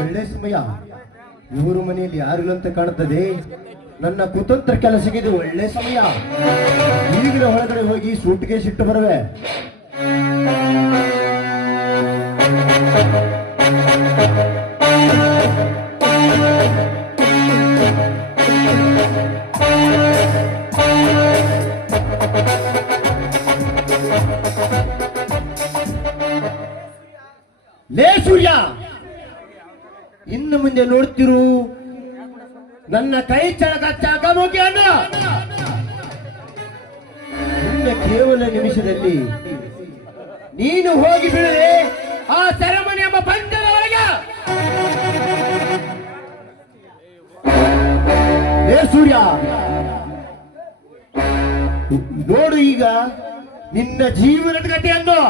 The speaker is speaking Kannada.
ಒಳ್ಳೆ ಸಮಯ. ಇವರು ಮನೆಯಲ್ಲಿ ಯಾರಿಲ್ಲ ಅಂತ ಕಾಣುತ್ತದೆ. ನನ್ನ ಕುತಂತ್ರ ಕೆಲಸಕ್ಕೆ ಇದು ಒಳ್ಳೆ ಸಮಯ. ಈಗಿನ ಹೊರಗಡೆ ಹೋಗಿ ಸೂಟಿಗೆ ಸಿಟ್ಟು ಬರುವೆ. ಲೇ ಸೂರ್ಯ, ಇನ್ನು ಮುಂದೆ ನೋಡ್ತಿರು ನನ್ನ ಕೈ ಚಳಕ ಚಾಕಮುಖಿಯನ್ನು. ಇನ್ನು ಕೇವಲ ನಿಮಿಷದಲ್ಲಿ ನೀನು ಹೋಗಿ ಬೀಳುವೆ ಆ ಸೆರೆಮನಿ ಎಂಬ ಬಂಧದ ಒಳಗೆ. ಲೇ ಸೂರ್ಯ, ನೋಡು ಈಗ ನಿನ್ನ ಜೀವನದ ಕಥೆಯನ್ನು.